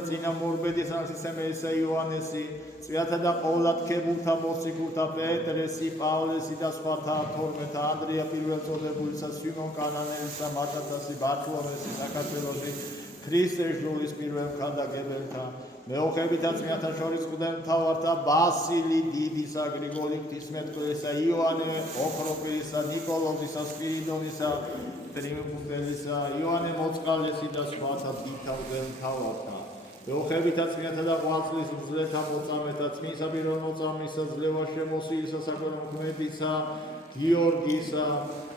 წინა მორბედის ანსისემეისა იოანესი, წვიათა და ყოვლადქებულთა მოციქულთა პეტრესი, პავლესი და სხვათა 12 ანდრია პირველწოდებულისა, სვიმონ კანანელისა, მატათასი, ბართლომესი, საქართველოსი, ქრისტე ჟულის პირველ მხარდაგებელთა, მეოხებითა წვიათა შორის მღვდელმთავართა, ბასილი დიდისა, გრიგოლი ღვთისმეტყველისა, იოანე ოქროპირისა, ნიკოლოზისა, სპირიდონისა, ტრიუმფელისა, იოანე მოწყალესი და სხვათა დიდთა მღვდელმთავართა. მეოხებითა წმინდათა და ყვაწლის მძლეთა მოწამეთა, წმინისა პირველ მოწამისა, ძლევა შემოსილისა, საკვირველთმებისა, გიორგისა,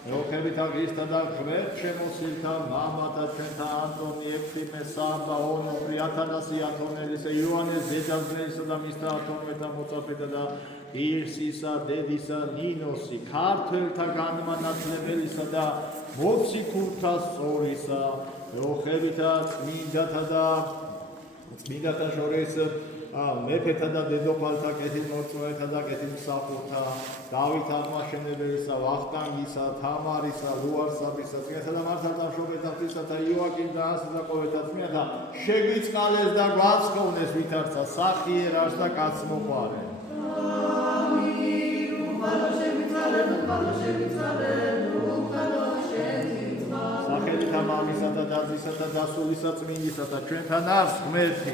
მეოხებითა ღირსთა და ღმერთ შემოსილთა, მამათა ჩვენთა ანტონი, ეფრიმე, სამბა, ონოფრი, ათანასი, ათონელისა, იოანე ზედაზნელისა და მისთა 12 მოწაფეთა და ირსისა, დედისა, ნინოსი, ქართველთა განმანათლებელისა და მოციქულთა სწორისა, მეოხებითა წმინდათა შორის მეფეთა და დედოფალთა, კეთილმორწმუნეთა და კეთილმსახურთა, დავით აღმაშენებელისა, ვახტანგისა, თამარისა, ლუარსაბისა, წმინდათა და მართლმსაჯულთა ღვთისათა, იოაკიმ და ანასის და ყოველთა წმინდათა, შეგვიწყალეს და გვაცხოვნეს ვითარცა სახიერას და კაცმოყვარე. სახელითა მამისა და დაზისა და დასულისა წმინდისა და ჩვენთან არს ღმერთი,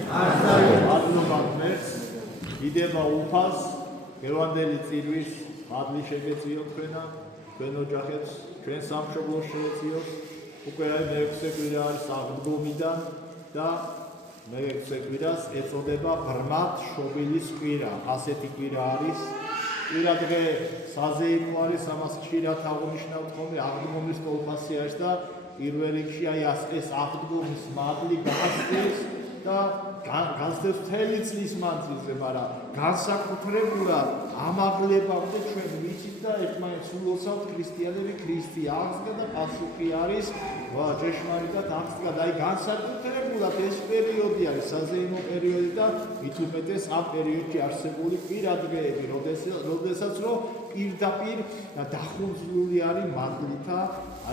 მადლობა ღმერთს, დიდება უფალს, გევანდელი წირვის მადლი შეგეწიოთ თქვენა, თქვენ ოჯახებს, ჩვენ სამშობლოს შეეწიოთ, უკვე მე-6 კვირა არის აღდგომიდან და მე-6 კვირას ეწოდება ბრმად შობილის კვირა, ასეთი კვირა არის. კვირა დღე საზეიმო არის, ამას ხშირად აღნიშნავთ ხოლმე აღდგომის ტოლფასი არის და პირველ რიგში ეს აღდგომის მადლი გასწევს და გასწევს მთელი წლის მანძილზე, მაგრამ განსაკუთრებულად ამაღლებამდე ჩვენ ვიცით და ერთმანეთს ულოცავთ ქრისტიანები, ქრისტე აღსდგა და პასუხი არის ჭეშმარიტად აღსდგა და აი განსაკუთრებულად ეს პერიოდი არის საზეიმო პერიოდი და მით უმეტეს ამ პერიოდში არსებული კვირა დღეები, როდესაც რომ პირდაპირ დახუნძლული არის მადლითა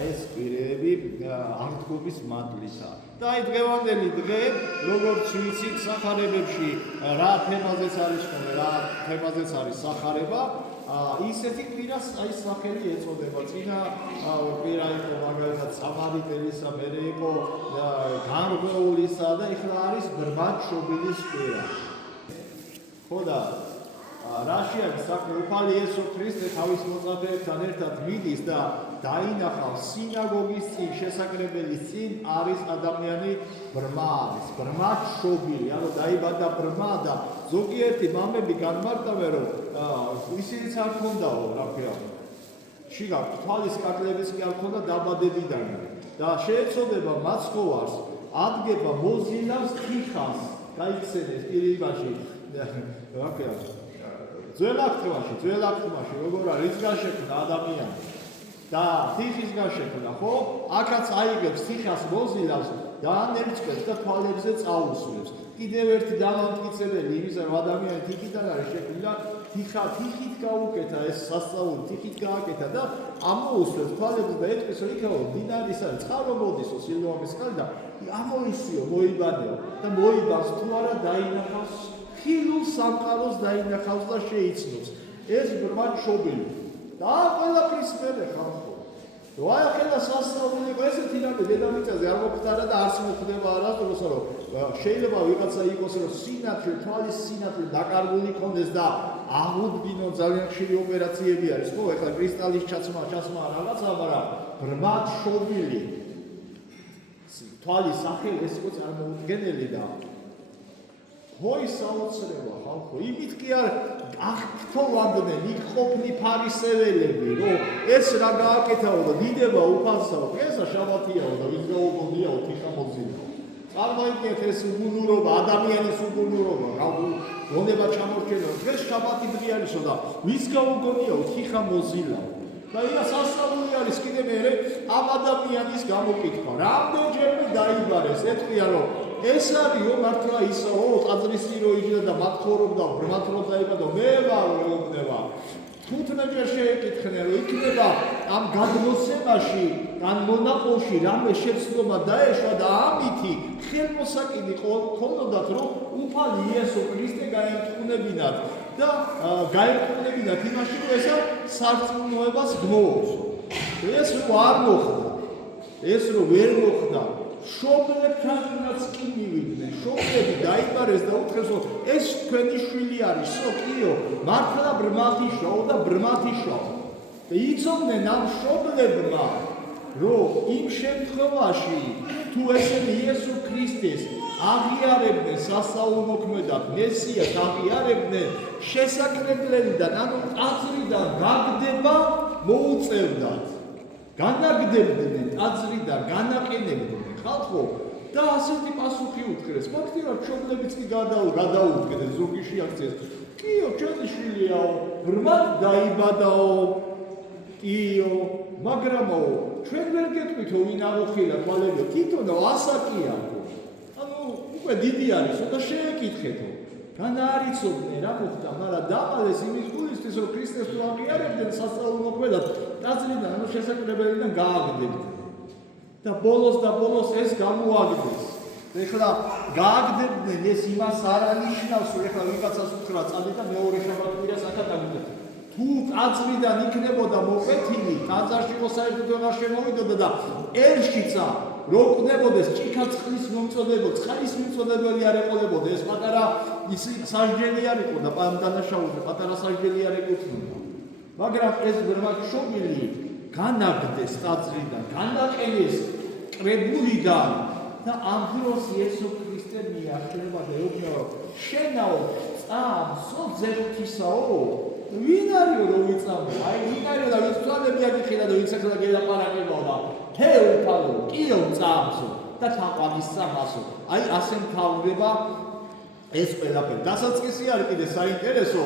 ეს კვირეები აღდგომის მადლითა. და აი დღევანდელი დღე, როგორც ვიცით, სახარებებში რა თემაზეც არის ხოლმე, რა თემაზეც არის სახარება, ისეთი კვირას აი სახელი ეწოდება. წინა კვირა იყო მაგალითად სამარიტელისა, მერე იყო განრგვეულისა და ეხლა არის ბრმად შობილის კვირა. ხო და რაში არის საქმე? უფალი იესო ქრისტე თავის მოწაფეებთან ერთად მიდის და დაინახავს სინაგოგის წინ, შესაკრებელის წინ არის ადამიანი ბრმა არის, ბრმად შობილი, ანუ დაიბადა ბრმა და ზოგიერთი მამები განმარტავენ, რომ ისინიც არ ქონდაო, რა ქვია, შიგა თვალის კაკლების კი არ ქონდა დაბადებიდან და შეეცოდება მაცხოვარს, ადგება მოზილავს თიხას, გაიქცენეს პირებაში, რა ქვია, ძველ აღთქმაში, როგორ არის, რისგან შექმნა ადამიანი და თიხისგან შექმნა, ხო? აქაც აიგებს თიხას მოზილავს და ანერწყვეტს და თვალებზე წაუსვლებს. კიდევ ერთი დამამტკიცებელი იმისა, რომ ადამიანი თიხიდან არის შექმნილი და თიხით გაუკეთა ეს სასწაული, თიხით გააკეთა და ამოუსვლებს თვალებზე და ეტყვის, რომ იქაო დინარის არის, წყარო მოდისო სილოამის ხალი და ამოისიო, მოიბანეო და მოიბანს თუ არა დაინახავს ხილულ სამყაროს დაინახავს და შეიცნობს. ეს ბრმად შობილი. და ყველაფრის მერე ხალხო. ვაი ახლა სასწაული იყო ესეთი რამე დედამიწაზე არ მოხდარა და არც მოხდება არასდროს, რომ შეიძლება ვიღაცა იყოს, რომ სინათლე, თვალის სინათლე დაკარგული ქონდეს და აღუდგინონ ძალიან ხშირი ოპერაციები არის, ხო? ეხლა კრისტალის ჩაცმა რაღაცა, მაგრამ ბრმად შობილი. თვალის სახელი ეს იყო წარმოუდგენელი და ჰოი საოცრება ხალხო, იმით კი არ აღთხოვდნენ იქ ყოფნი ფარისეველები, რომ ეს რა გააკეთაო და დიდება უფალსაო, ესა შაბათიაო და ვის გაუგონიაო თიხა მოზილაო. წარმოიდგინეთ ეს უგუნურობა, ადამიანის უგუნურობა, რა გონება ჩამორჩენიო, დღეს შაბათი დღე არისო და ვის გაუგონიაო თიხა მოზილაო. და ია სასწაული არის კიდე მერე ამ ადამიანის გამოკითხვა. რამდენჯერმე დაიბარეს, ეთქვია რომ ეს არისო მართლა ისაო, ტაძრის წინ რო იჯდა და მათქორობდა, ბრმად რო დაიბადა, მე ვარ მეუბნება. 15 შეეკითხნენ, რომ იქნება ამ გადმოცემაში, ან მონაყოლში რამე შეცდომა დაეშვა და ამითი ხელმოსაკიდი ქონოდათ, რომ უფალი იესო ქრისტე გაემტყუნებინათ და გაემტყუნებინათ იმაში, რომ ესა სარწმუნოებას გმოვოს. ეს რო არ მოხდა, ეს რო ვერ მოხდა, შობლებთანაც კი მივიდნენ, შობლები დაიბარეს და უთხრეს, რომ ეს თქვენი შვილი არის, სოკიო, მართლა ბრმათიშაო და ბრმათიშაო. და იცოდნენ ამ შობლებმა, რომ იმ შემთხვევაში, თუ ესენი იესო ქრისტეს აღიარებდნენ სასწაულმოქმედად, მესიას აღიარებდნენ, შესაკრებლიდან, ანუ ტაძრიდან გაგდება მოუწევდათ. განაგდებდნენ ტაძრიდან, განაყენებდნენ ხალხო და ასეთი პასუხი უთხრეს. ფაქტიურად შობლებიც კი გადაუდგნენ ზოგი შეაქციეს. კიო, ჩვენი შვილიაო, ბრმად დაიბადაო, კიო, მაგრამო, ჩვენ ვერ გეტყვითო ვინ აღუხილა თვალებია, თვითონო ასაკია. ანუ უკვე დიდი არისო და შეეკითხეთო. განაარიცოდნენ რა მოხდა, მაგრამ დამალეს იმის გულისთვის, რომ ქრისტეს თუ აღიარებდნენ სასწაულმოქმედად, ტაძრიდან, ანუ შესაკრებელიდან გააგდებდნენ. და ბოლოს ეს გამოაგდეს. ეხლა გააგდებდნენ ეს იმას არ ანიშნავს, რომ ეხლა ვიღაცას უთხრა წადი და მეორე შაბათ-კვირას აქად აგდეთ. თუ ტაძრიდან იქნებოდა მოკვეთილი, ტაძარში საერთოდ ვეღარ შემოვიდოდა და ერშიცა როკვდებოდეს ჭიქა-წყლის მომწოდებო, წყალის მიმწოდებელი არ ეყოლებოდა, ეს პატარა სასჯელი არ იყო და დანაშაულზე პატარა სასჯელი არ ეკუთვნოდა. მაგრამ ეს ბრმათშობილი განაგდეს ტაძრიდან, განაყენეს კრებულიდან და ამ დროს იესო ქრისტე მიახლება და ეუბნება, შენაო წამსო ზერთისაო, ვინ არისო რომ ვიწამო? აი ვინ არის და ვინც თვალები აგიხილა და ვინც ახლა გელაპარაკებაო და ჰე უფალო, კიო წამსო და თაყვანის წამასო. აი ასე მთავრდება ეს ყველაფერი. დასაწყისი არის კიდე საინტერესო,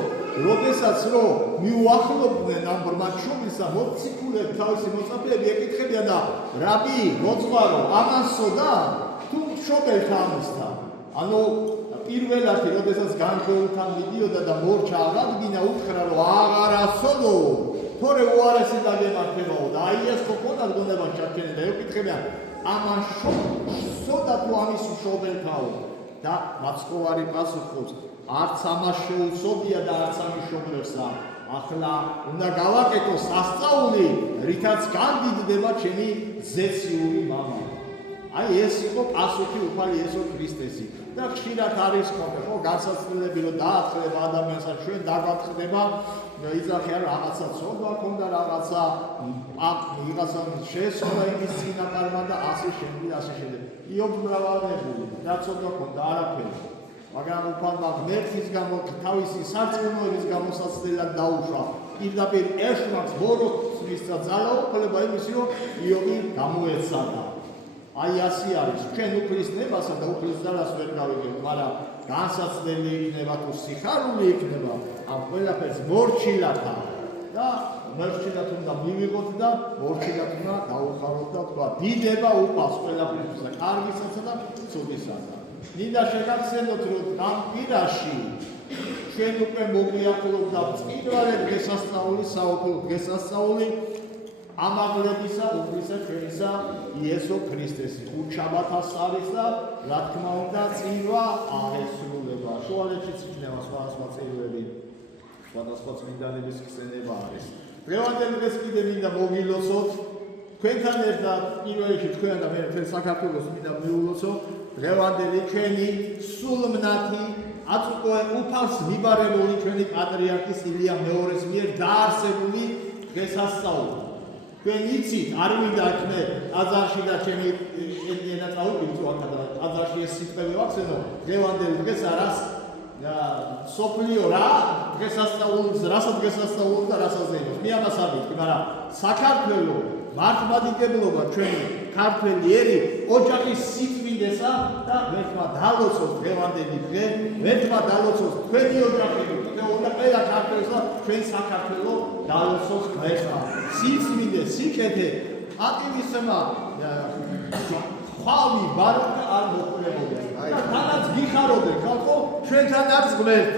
როდესაც რომ მიუახლოვდნენ ამ ბრმათშობილსა, მოციქულები თავისი მოწაფეები ეკითხებიან და რაბი, მოძღვარო, ამასო და თუ შობელთა ამისთა. ანუ პირველად, როდესაც განხეულთან მიდიოდა და მორჩა აღადგინა, უთხრა, რომ აღარასოლო, თორე უარესი დაგემართებაო და აი ეს ხო ხონად გონება ჩარჩენენ და ეკითხებიან, ამან სოდა თუ ამის შობელთაო. და მაცხოვარი პასუხობს, არც ამას შეუცოდია და არც ამის შობლებსა. ახლა უნდა გავაკეთო სასწაული, რითაც განდიდდება ჩემი ზეციური მამა. აი ეს იყო პასუხი უფალი იესო ქრისტესი. და ხშირად არის ხო განსაცდელები, რომ დააწყდება ადამიანსაც, ჩვენ დაგვაწყდება, იცახე არ რაღაცა ცოდვა ქონდა, რაღაცა ვიღაცა შეესწორა იმის წინაპარმა და ასე შემდეგ. იობ მრავალნებული, რა ცოდვა ქონდა, არაფერი. მაგრამ უფალმა ღმერთის გამო, თავისი სარწმუნოების გამოსაცდელად დაუშვა. პირდაპირ ეშმაკს ბოროტსმისსა ძალაუფლება იმისი, რომ იობი გამოეცადა. აი ასე არის, ჩვენ უფლის ნებასა და უფლის ძალას ვერ გავიგებთ, მაგრამ განსაცდელი იქნება თუ სიხარული იქნება, ამ ყველაფერს მორჩილათა და მორჩილათ უნდა მივიღოთ და მორჩილათ უნდა დაუხაროთ და თქვა დიდება უფალს ყველაფერს და კარგისასა და ცუდისა. მინდა შეგახსენოთ, რომ ამ პირაში ჩვენ უკვე მოგვიახლოვდა წინვალე დღესასწაული, საუფლო დღესასწაული ამაღლებისა, უფლისა ჩვენისა იესო ქრისტესი. ხუთშაბათას არის და რა თქმა უნდა წირვა აღესრულება. შუალედშიც იქნება სხვადასხვა წირვები, სხვადასხვა წმინდანების ხსენება არის. დღევანდელი დღეს კიდე მინდა მოგილოცოთ, თქვენთან ერთად პირველ რიგში თქვენ და მე მთელ საქართველოს მინდა მივულოცო, დღევანდელი ჩვენი სულმნათი აწუყო უფალს მიბარებული ჩვენი პატრიარქის ილია მეორეს მიერ დაარსებული დღესასწაული. თქვენ იცით, არ მინდა მე ტაძარში და ჩემი ენა წავიდით აქ და ტაძარში ეს სიტყვები ვახსენო, დღევანდელი დღეს არას სოფლიო რა დღესასწაულს, რასაც დღესასწაულს და რასაც ეძებს. მე ამას არ ვიცი, მაგრამ საქართველოს მართლმადიდებლობა ჩვენი ქართველი ერი ოჯახის სიწმინდესა და ვერთმა დალოცოს დღევანდელი დღე, ვერთმა დალოცოს თქვენი ოჯახები, უნდა ყველა ქართველსა ჩვენ საქართველოს დალოცოს დღესა. სიწმინდე, სიკეთე, პატივისცემა, ხავი, ბაროკა არ მოყოლებოდეს. და თანაც გიხარობენ ხალხო, ჩვენთანაც ღმერთი.